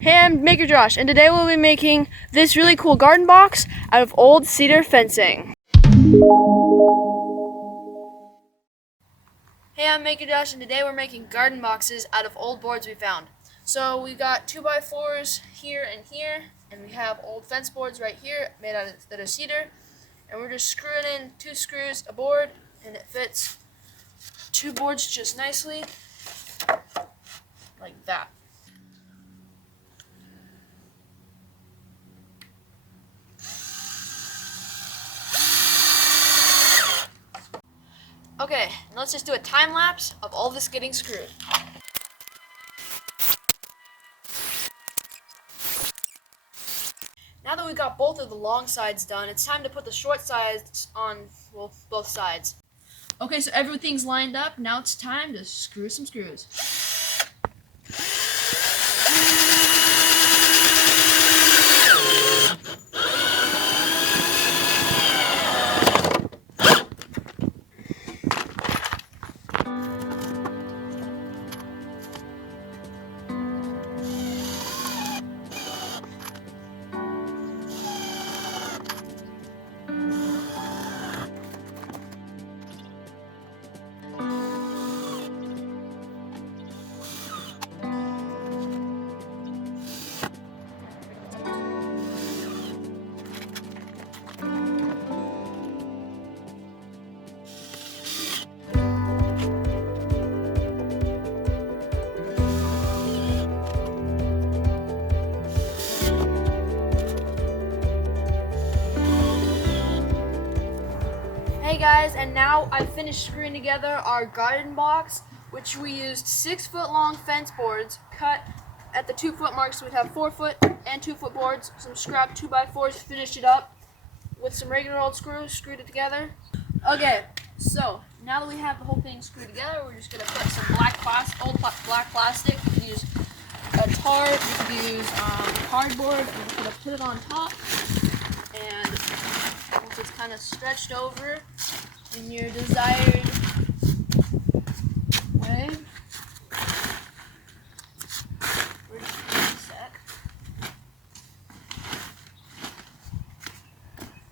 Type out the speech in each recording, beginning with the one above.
Hey, I'm Maker Josh, and today we'll be making this really cool garden box out of old cedar fencing. Hey, I'm Maker Josh, and today we're making garden boxes out of old boards we found. So we got 2x4s here, and we have old fence boards right here made out of cedar, and we're just screwing in 2 screws a board, and it fits 2 boards just nicely, like that. Okay, now let's just do a time lapse of all this getting screwed. Now that we've got both of the long sides done, it's time to put the short sides on, well, both sides. Okay, so everything's lined up. Now it's time to screw some screws. Hey guys, and now I've finished screwing together our garden box, which we used 6-foot long fence boards cut at the 2-foot mark, so we'd have 4-foot and 2-foot boards, some scrap 2x4s, finished it up with some regular old screws, screwed it together. Okay, so now that we have the whole thing screwed together, we're just going to put some old black plastic. You can use a tarp, you can use cardboard, and we're going to put it on top, and once it's kind of stretched over in your desired way, we're just going to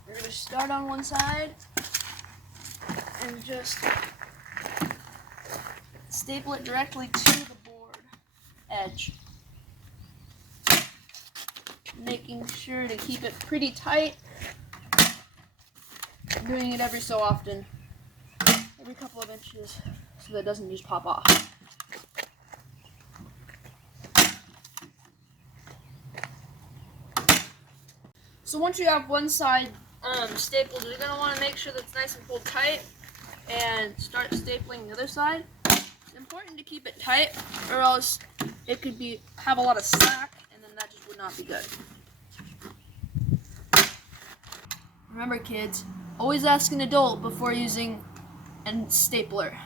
We're going to start on one side and just staple it directly to the board edge, making sure to keep it pretty tight. Doing it every so often, every couple of inches, so that it doesn't just pop off. So once you have one side stapled, you're going to want to make sure that it's nice and pulled tight and start stapling the other side. It's important to keep it tight, or else it could have a lot of slack, and then that just would not be good. Remember, kids, always ask an adult before using a stapler,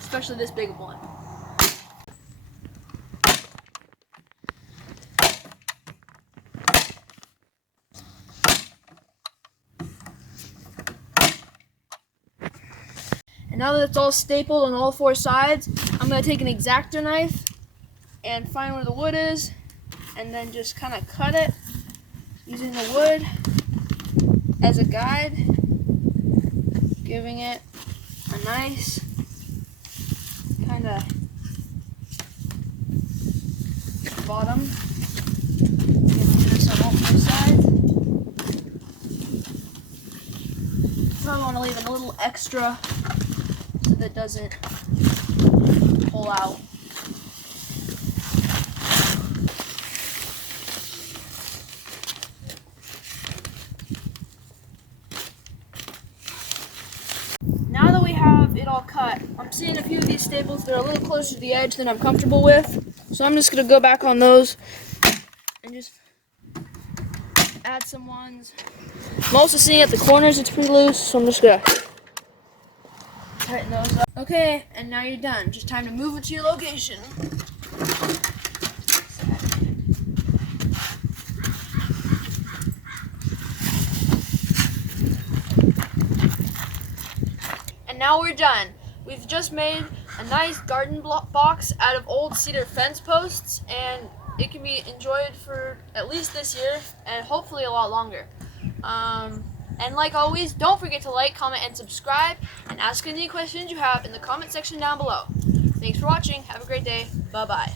especially this big one. And now that it's all stapled on all 4 sides, I'm going to take an X-Acto knife and find where the wood is, and then just kind of cut it using the wood as a guide, giving it a nice kind of bottom. Get this on all 4 sides. Probably want to leave a little extra so that it doesn't pull out. Now that we have it all cut, I'm seeing a few of these staples that are a little closer to the edge than I'm comfortable with, so I'm just going to go back on those and just add some ones. I'm also seeing at the corners it's pretty loose, so I'm just going to tighten those up. Okay, and now you're done. Just time to move it to your location. And now we're done. We've just made a nice garden box out of old cedar fence posts, and it can be enjoyed for at least this year and hopefully a lot longer. And like always, don't forget to like, comment, and subscribe, and ask any questions you have in the comment section down below. Thanks for watching. Have a great day. Bye-bye.